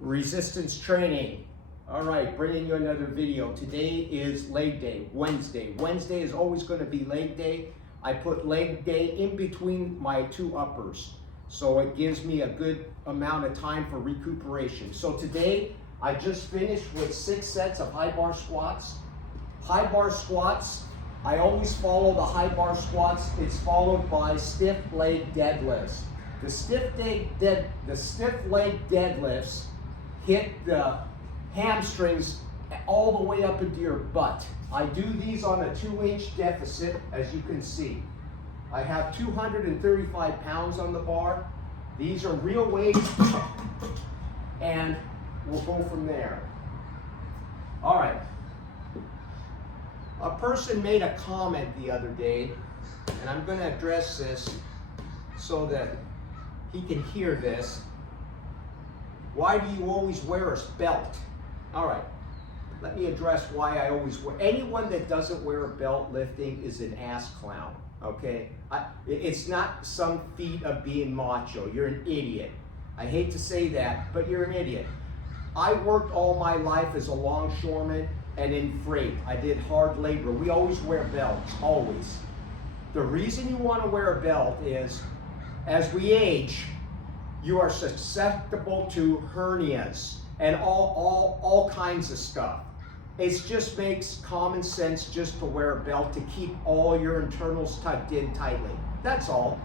Resistance training. All right, bringing you another video. Today is leg day, Wednesday. Wednesday is always going to be leg day. I put leg day in between my two uppers, so it gives me a good amount of time for recuperation. So today, I just finished with 6 sets of high bar squats. High bar squats, I always follow the high bar squats. It's followed by stiff leg deadlifts. The stiff leg deadlifts hit the hamstrings all the way up into your butt. I do these on a 2-inch deficit, as you can see. I have 235 pounds on the bar. These are real weights, and we'll go from there. All right. A person made a comment the other day, and I'm going to address this so that he can hear this. Why do you always wear a belt? All right, let me address why I always wear. Anyone that doesn't wear a belt lifting is an ass clown, okay? It's not some feat of being macho. You're an idiot. I hate to say that, but you're an idiot. I worked all my life as a longshoreman and in freight. I did hard labor. We always wear belts, always. The reason you want to wear a belt is, as we age, you are susceptible to hernias and all kinds of stuff. It just makes common sense just to wear a belt to keep all your internals tucked in tightly. That's all.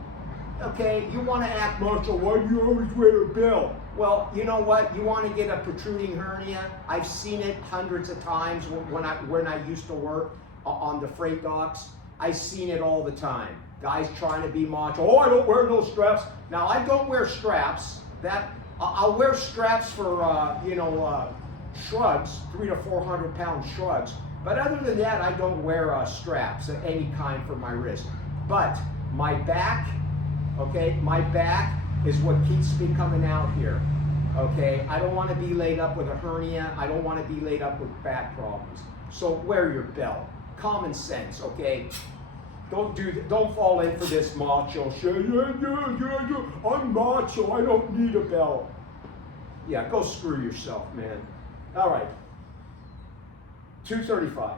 Okay, you want to act macho, why do you always wear a belt? Well, you know what? You want to get a protruding hernia? I've seen it hundreds of times when I used to work on the freight docks. I've seen it all the time. Guys trying to be macho. Oh, I don't wear no straps. Now, I don't wear straps. I'll wear straps for shrugs, 300 to 400 pound shrugs. But other than that, I don't wear straps of any kind for my wrist. But my back, okay, my back is what keeps me coming out here. Okay, I don't want to be laid up with a hernia. I don't want to be laid up with back problems. So wear your belt. Common sense, okay? Don't fall in for this macho shit. I'm macho, I don't need a belt. Yeah, go screw yourself, man. All right. 235.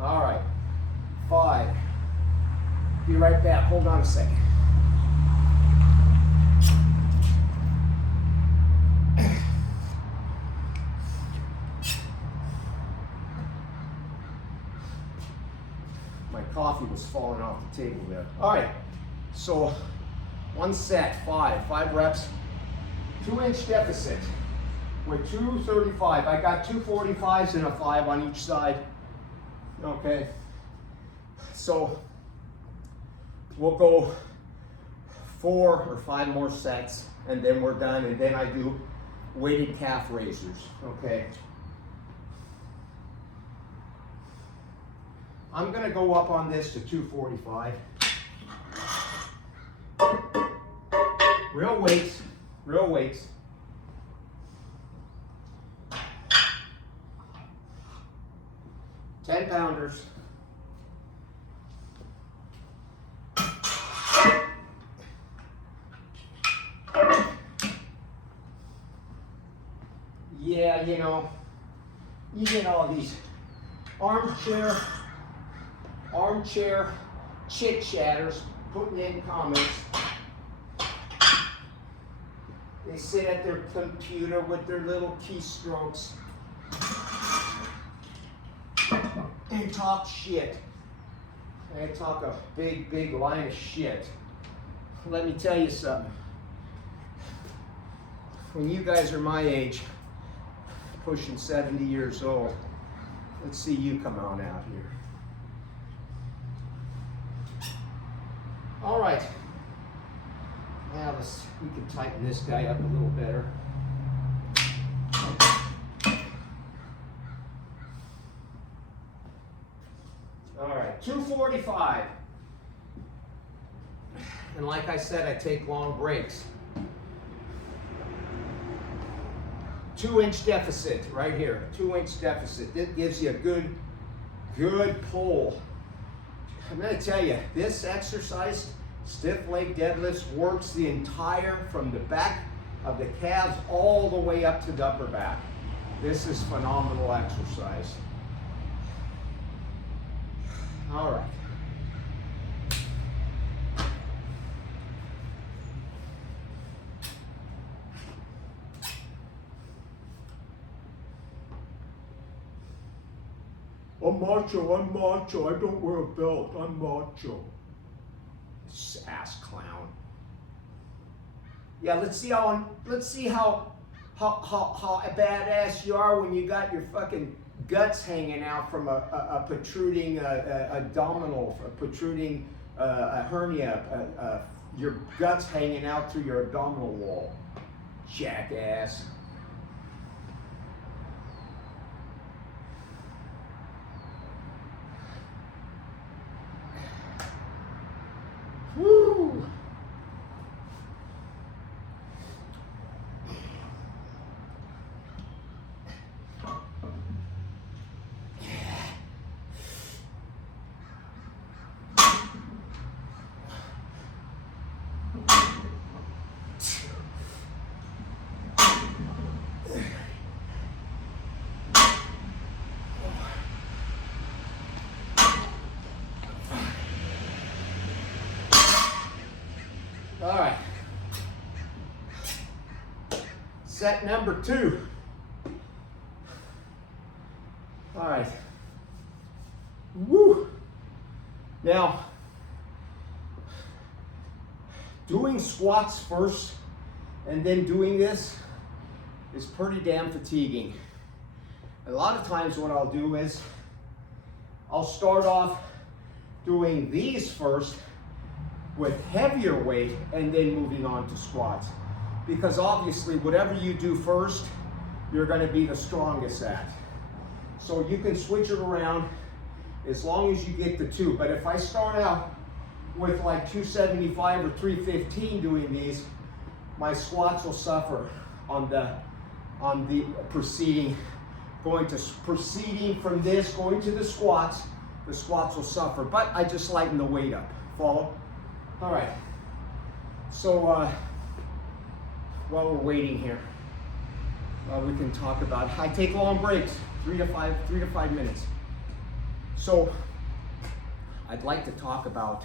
All right, 5. Be right back. Hold on a second. My coffee was falling off the table there. All right, so 1 set, 5 reps, 2-inch deficit with 235. I got 245s and a 5 on each side. Okay, so we'll go 4 or 5 more sets and then we're done, and then I do weighted calf raisers, okay? I'm gonna go up on this to 245. Real weights, real weights. $10-pounders. Yeah, you know, you get all these armchair chit-chatters putting in comments. They sit at their computer with their little keystrokes and talk shit. They talk a big line of shit. Let me tell you something. When you guys are my age, pushing 70 years old, let's see you come on out here. All right. Now we can tighten this guy up a little better. 245. And like I said, I take long breaks. 2-inch deficit right here, 2-inch deficit. It gives you a good pull. I'm gonna tell you, this exercise, stiff leg deadlifts, works the entire, from the back of the calves all the way up to the upper back. This is phenomenal exercise. All right. I'm macho, I don't wear a belt, I'm macho. Ass clown. Yeah, let's see how badass you are when you got your fucking guts hanging out from a protruding abdominal, a protruding a hernia, your guts hanging out through your abdominal wall. Jackass. Woo! All right. Set number 2. All right. Woo! Now, doing squats first and then doing this is pretty damn fatiguing. A lot of times what I'll do is I'll start off doing these first with heavier weight and then moving on to squats. Because obviously whatever you do first, you're gonna be the strongest at. So you can switch it around as long as you get the 2. But if I start out with like 275 or 315 doing these, my squats will suffer on the proceeding from this, going to the squats will suffer. But I just lighten the weight up. Follow? All right, so while we're waiting here, we can talk about, I take long breaks, 3 to 5 minutes. So I'd like to talk about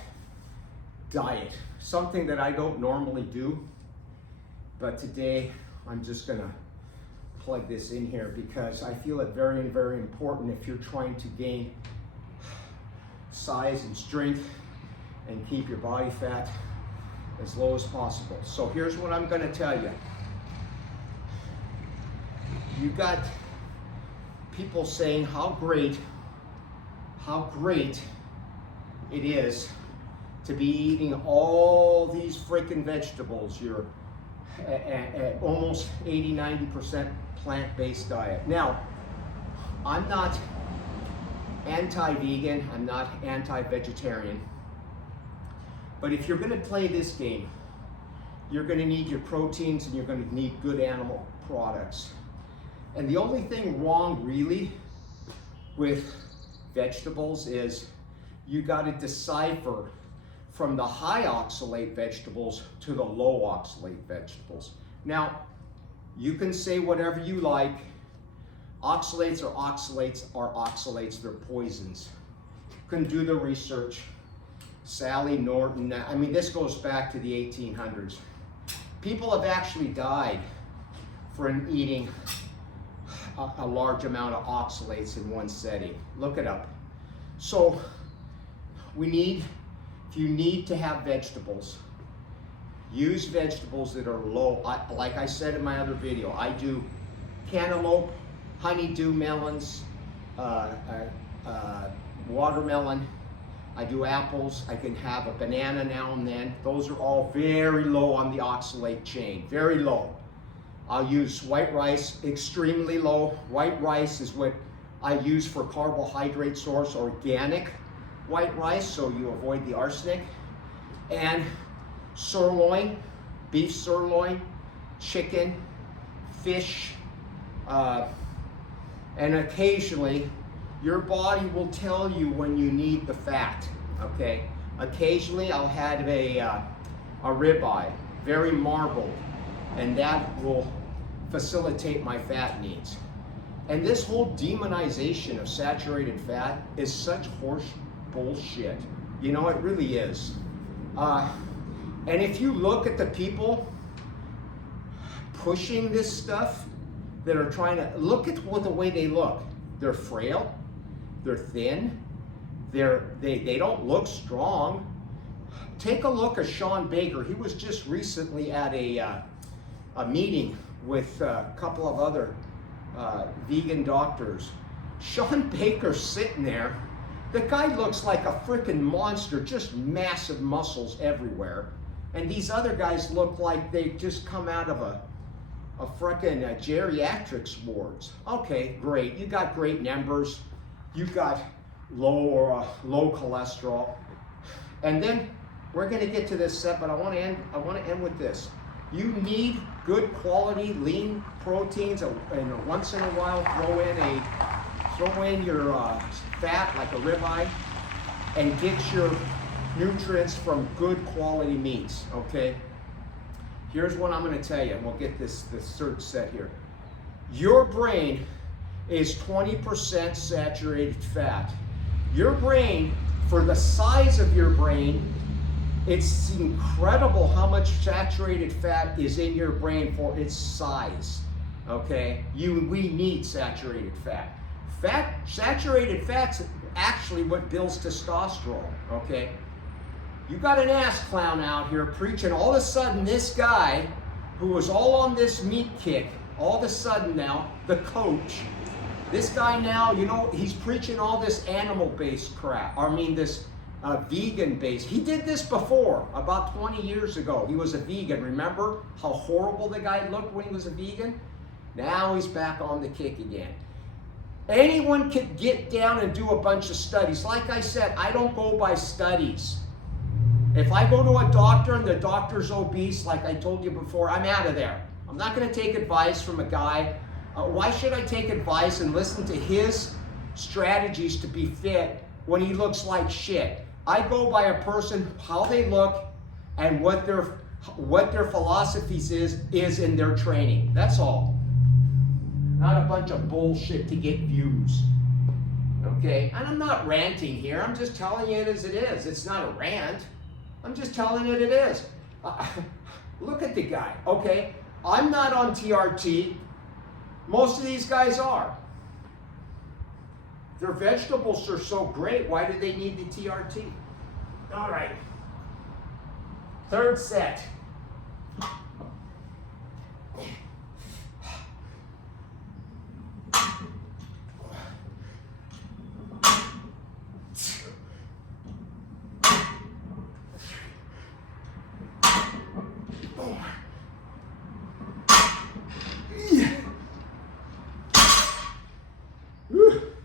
diet, something that I don't normally do, but today I'm just gonna plug this in here because I feel it very, very important if you're trying to gain size and strength and keep your body fat as low as possible. So here's what I'm gonna tell you. You got people saying how great it is to be eating all these freaking vegetables. You're at almost 80-90% plant-based diet. Now, I'm not anti-vegan, I'm not anti-vegetarian. But if you're gonna play this game, you're gonna need your proteins and you're gonna need good animal products. And the only thing wrong really with vegetables is you gotta decipher from the high oxalate vegetables to the low oxalate vegetables. Now, you can say whatever you like. Oxalates are oxalates, they're poisons. You can do the research. Sally Norton, I mean, this goes back to the 1800s. People have actually died from eating a large amount of oxalates in one setting. Look it up. So if you need to have vegetables, use vegetables that are low. Like I said in my other video, I do cantaloupe, honeydew melons, watermelon, I do apples, I can have a banana now and then. Those are all very low on the oxalate chain, very low. I'll use white rice, extremely low. White rice is what I use for carbohydrate source, organic. white rice so you avoid the arsenic, and sirloin, beef sirloin, chicken, fish, and occasionally your body will tell you when you need the fat, okay? Occasionally I'll have a ribeye, very marbled, and that will facilitate my fat needs. And this whole demonization of saturated fat is such horse bullshit. You know, it really is. And if you look at the people pushing this stuff, that are trying to, look at the way they look. They're frail, they're thin, they don't look strong. Take a look at Shawn Baker. He was just recently at a meeting with a couple of other vegan doctors. Shawn Baker's sitting there. The guy looks like a freaking monster, just massive muscles everywhere. And these other guys look like they just come out of a frickin' geriatrics wards. Okay, great. You got great numbers. You got low cholesterol. And then we're going to get to this set, but I want to end with this. You need good quality lean proteins, and once in a while throw in your fat like a ribeye, and get your nutrients from good quality meats. Okay. Here's what I'm going to tell you, and we'll get this search set here. Your brain is 20% saturated fat. Your brain, for the size of your brain, it's incredible how much saturated fat is in your brain for its size. Okay? We need saturated fat. Saturated fat's actually what builds testosterone. Okay? You got an ass clown out here preaching. All of a sudden, this guy who was all on this meat kick, all of a sudden now, the coach, this guy now, you know, he's preaching all this animal-based crap. I mean, this vegan-based. He did this before, about 20 years ago. He was a vegan. Remember how horrible the guy looked when he was a vegan? Now he's back on the kick again. Anyone could get down and do a bunch of studies. Like I said, I don't go by studies. If I go to a doctor and the doctor's obese, like I told you before, I'm out of there. I'm not going to take advice from a guy. Why should I take advice and listen to his strategies to be fit when he looks like shit? I go by a person, how they look, and what their philosophies is in their training. That's all. Not a bunch of bullshit to get views. Okay? And I'm not ranting here. I'm just telling you it as it is. It's not a rant. I'm just telling it is. Look at the guy, okay? I'm not on TRT. Most of these guys are. Their vegetables are so great. Why do they need the TRT? All right. Third set.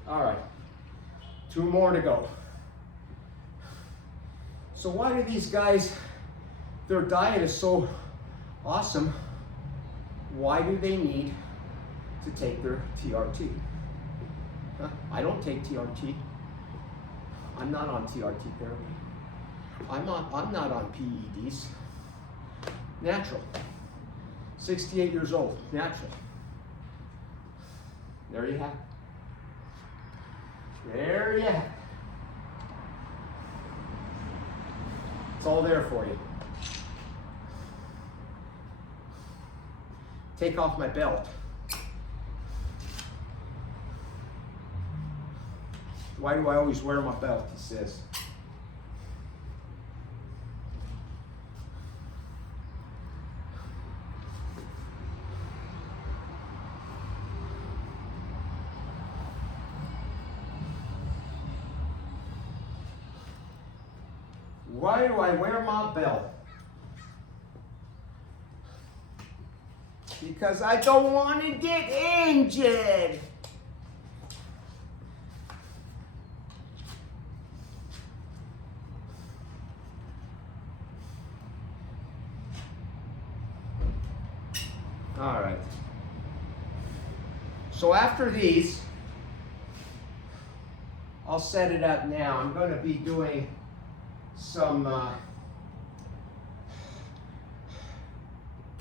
All right, 2 more to go. So why do these guys, their diet is so awesome, why do they need to take their TRT? Huh? I don't take TRT. I'm not on TRT therapy. I'm not on PEDs. Natural. 68 years old, natural. There you have it. There you have it. It's all there for you. Take off my belt. Why do I always wear my belt, he says. Why do I wear my belt? Because I don't want to get injured. All right. So after these, I'll set it up now. I'm going to be doing some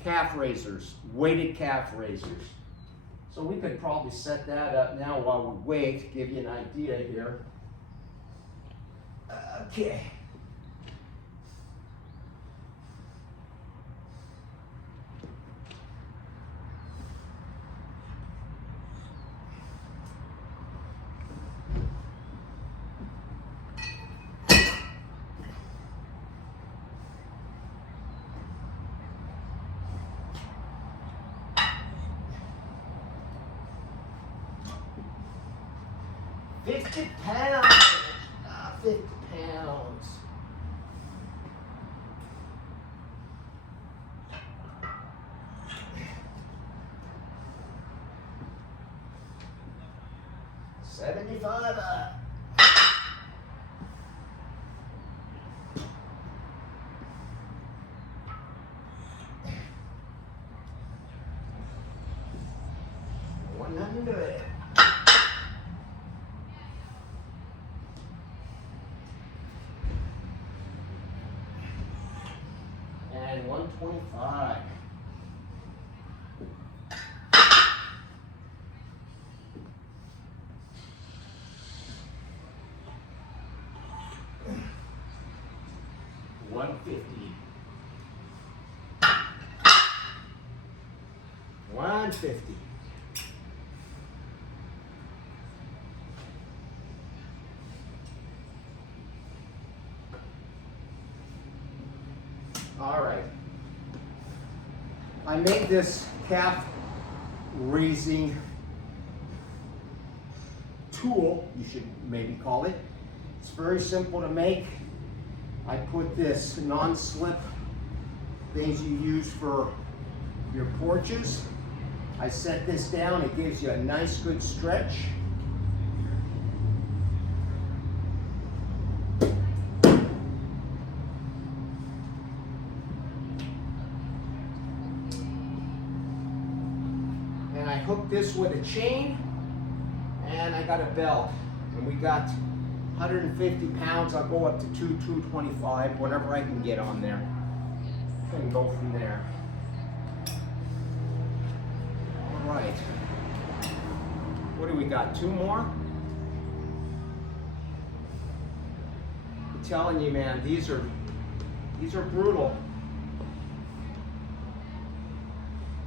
calf raisers, weighted calf raisers. So we could probably set that up now while we wait, give you an idea here. Okay. £50. 50 pounds. $75. $100. And $125. $150. $150. All right. I made this calf raising tool, you should maybe call it. It's very simple to make. I put this non-slip things you use for your porches. I set this down, it gives you a nice good stretch. And I hooked this with a chain, and I got a belt. And we got 150 pounds, I'll go up to 225, whatever I can get on there. And go from there. All right. What do we got? 2 more? I'm telling you, man, these are brutal.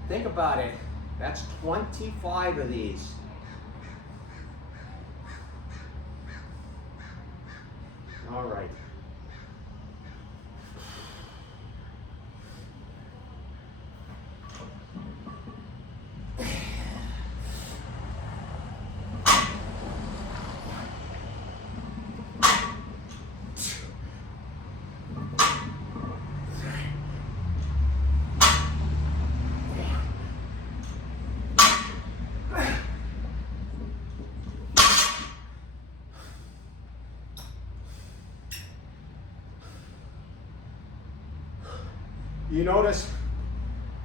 Think about it. That's 25 of these. All right. You notice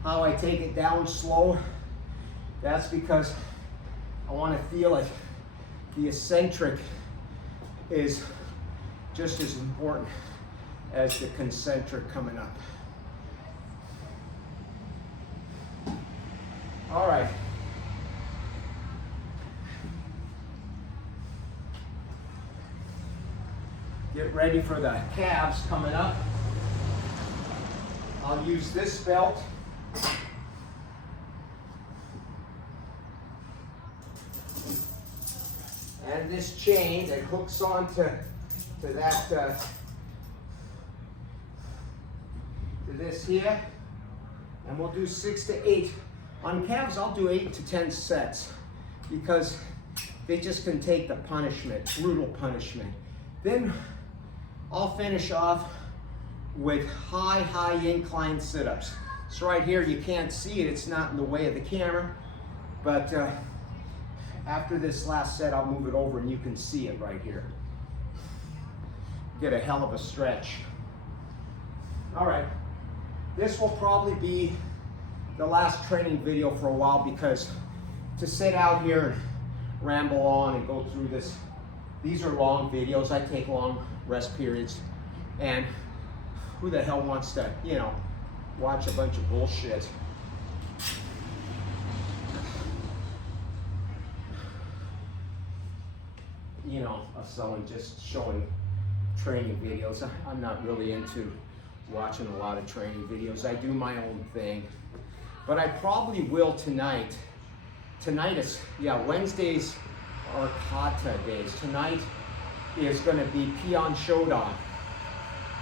how I take it down slow? That's because I want to feel it. The eccentric is just as important as the concentric coming up. All right. Get ready for the calves coming up. I'll use this belt. And this chain that hooks onto that to this here. And we'll do 6 to 8. On calves, I'll do 8 to 10 sets because they just can take the punishment, brutal punishment. Then I'll finish off with high incline sit-ups. So right here, you can't see it, it's not in the way of the camera, but after this last set, I'll move it over and you can see it right here. Get a hell of a stretch. All right, this will probably be the last training video for a while, because to sit out here and ramble on and go through this, these are long videos. I take long rest periods, and who the hell wants to, you know, watch a bunch of bullshit? You know, of someone just showing training videos. I'm not really into watching a lot of training videos. I do my own thing, but I probably will tonight. Tonight is, yeah, Wednesdays are kata days. Tonight is going to be Peon Shodan.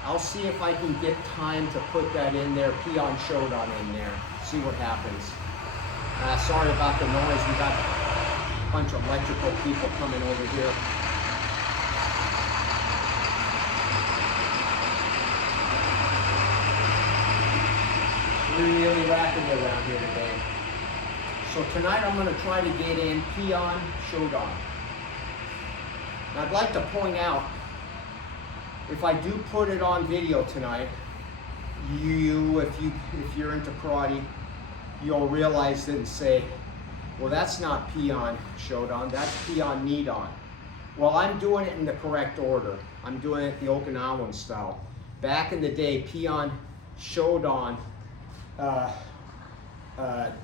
I'll see if I can get time to put that in there, Peon Shodan in there, see what happens. Sorry about the noise. We got a bunch of electrical people coming over here. Really rapid around here today. So tonight I'm going to try to get in Peon Shodan. Now I'd like to point out, if I do put it on video tonight, if you're into karate, you'll realize it and say, well, that's not Peon Shodan, that's Peon Nidan. Well, I'm doing it in the correct order. I'm doing it the Okinawan style. Back in the day, Peon Shodan,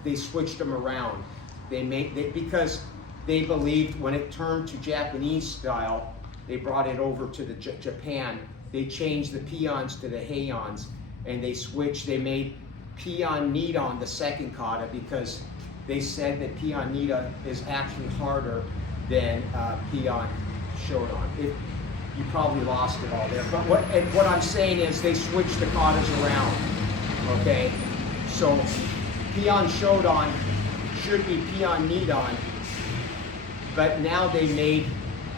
they switched them around. Because they believed when it turned to Japanese style, they brought it over to the Japan. They changed the peons to the heians, and they switched. They made Peon Nidan the second kata because they said that Peon Nidan is actually harder than Peon Shodan. You probably lost it all there. But what I'm saying is they switched the katas around. Okay, so Peon Shodan should be Peon Nidan, but now they made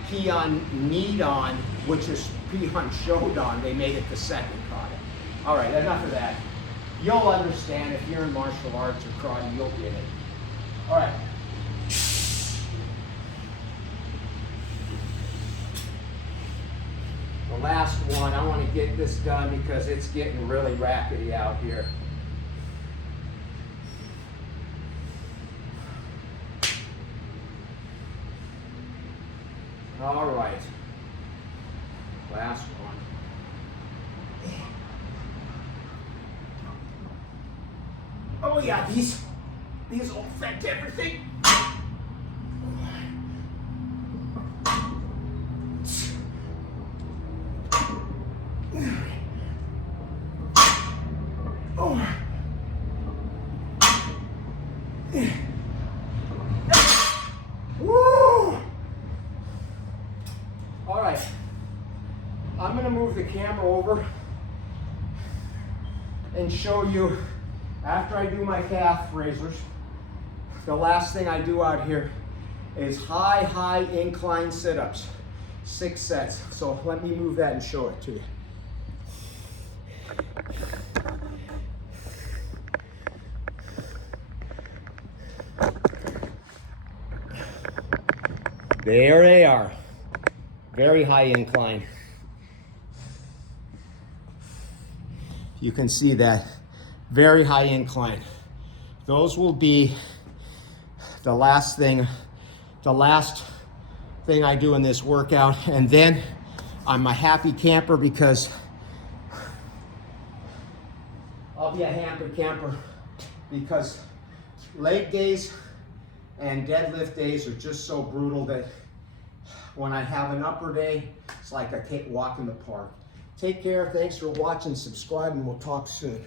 Peon Nidan, which is Peon Shodan. They made it the second kata. All right, enough of that. You'll understand if you're in martial arts or karate, you'll get it. All right. The last one, I want to get this done because it's getting really rackety out here. All right, last one. Oh yeah, these will affect everything. I'm going to move the camera over and show you, after I do my calf raisers, the last thing I do out here is high incline sit-ups, 6 sets. So let me move that and show it to you. There they are, very high incline. You can see that, very high incline. Those will be the last thing I do in this workout. And then I'm a happy camper because I'll be a happy camper because leg days and deadlift days are just so brutal that when I have an upper day, it's like I can't walk in the park. Take care, thanks for watching, subscribe, and we'll talk soon.